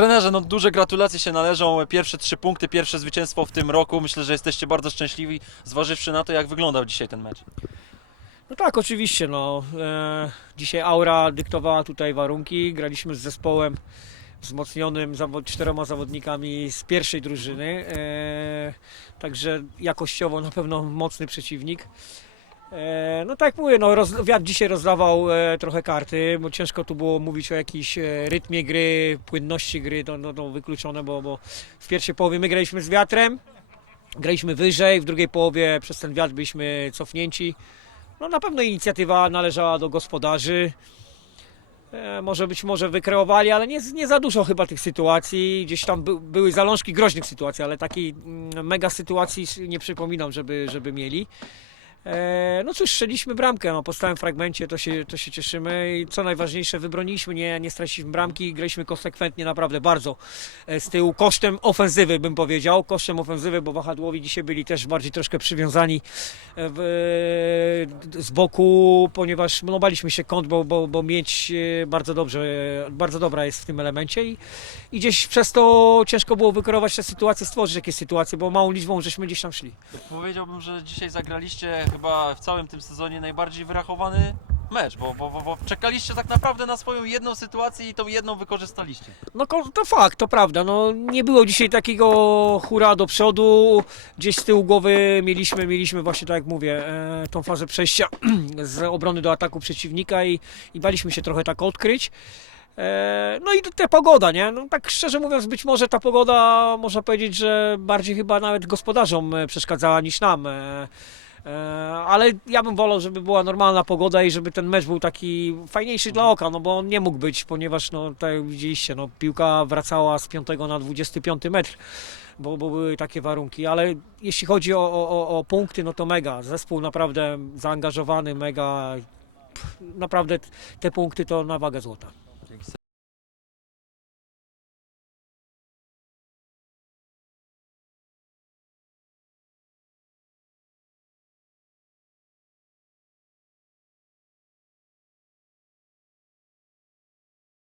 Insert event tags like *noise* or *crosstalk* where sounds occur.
Trenerze, no duże gratulacje się należą. Pierwsze trzy punkty, pierwsze zwycięstwo w tym roku. Myślę, że jesteście bardzo szczęśliwi, zważywszy na to, jak wyglądał dzisiaj ten mecz. No tak, oczywiście. No. E, dzisiaj Aura dyktowała tutaj warunki. Graliśmy z zespołem wzmocnionym zawo- czteroma zawodnikami z pierwszej drużyny. E, także jakościowo na pewno mocny przeciwnik. E, no tak mówię, no, roz, wiatr dzisiaj rozdawał e, trochę karty, bo ciężko tu było mówić o jakimś e, rytmie gry, płynności gry, to, no, to wykluczone, bo, bo w pierwszej połowie my graliśmy z wiatrem, graliśmy wyżej, w drugiej połowie przez ten wiatr byliśmy cofnięci. No na pewno inicjatywa należała do gospodarzy. E, może być może wykreowali, ale nie, nie za dużo chyba tych sytuacji. Gdzieś tam by, były zalążki groźnych sytuacji, ale takiej mm, mega sytuacji nie przypominam, żeby, żeby mieli. E, no cóż, strzeliśmy bramkę no, po stałym fragmencie, to się, to się cieszymy i co najważniejsze, wybroniliśmy, nie, nie straciliśmy bramki, graliśmy konsekwentnie, naprawdę bardzo e, z tyłu, kosztem ofensywy bym powiedział, kosztem ofensywy, bo wahadłowi dzisiaj byli też bardziej troszkę przywiązani e, w, z boku, ponieważ no, baliśmy się kąt, bo, bo, bo mieć bardzo dobrze, bardzo dobra jest w tym elemencie i, i gdzieś przez to ciężko było wykierować te sytuacje, stworzyć jakieś sytuacje, bo małą liczbą żeśmy gdzieś tam szli. Powiedziałbym, że dzisiaj zagraliście chyba w całym tym sezonie najbardziej wyrachowany mecz, bo, bo, bo, bo czekaliście tak naprawdę na swoją jedną sytuację i tą jedną wykorzystaliście. No to fakt, to prawda. No, nie było dzisiaj takiego hura do przodu. Gdzieś z tyłu głowy mieliśmy, mieliśmy właśnie tak jak mówię, e, tą fazę przejścia *clears throat* z obrony do ataku przeciwnika i, i baliśmy się trochę tak odkryć. E, No i ta pogoda, nie? No tak szczerze mówiąc, być może ta pogoda, można powiedzieć, że bardziej chyba nawet gospodarzom przeszkadzała niż nam. E, Ale ja bym wolał, żeby była normalna pogoda i żeby ten mecz był taki fajniejszy dla oka, no bo on nie mógł być, ponieważ no tak jak widzieliście, no piłka wracała z 5 na 25 metr. Bo, bo były takie warunki, ale jeśli chodzi o, o, o- o punkty, no to mega. Zespół naprawdę zaangażowany, mega. Pff, Naprawdę te punkty to na wagę złota.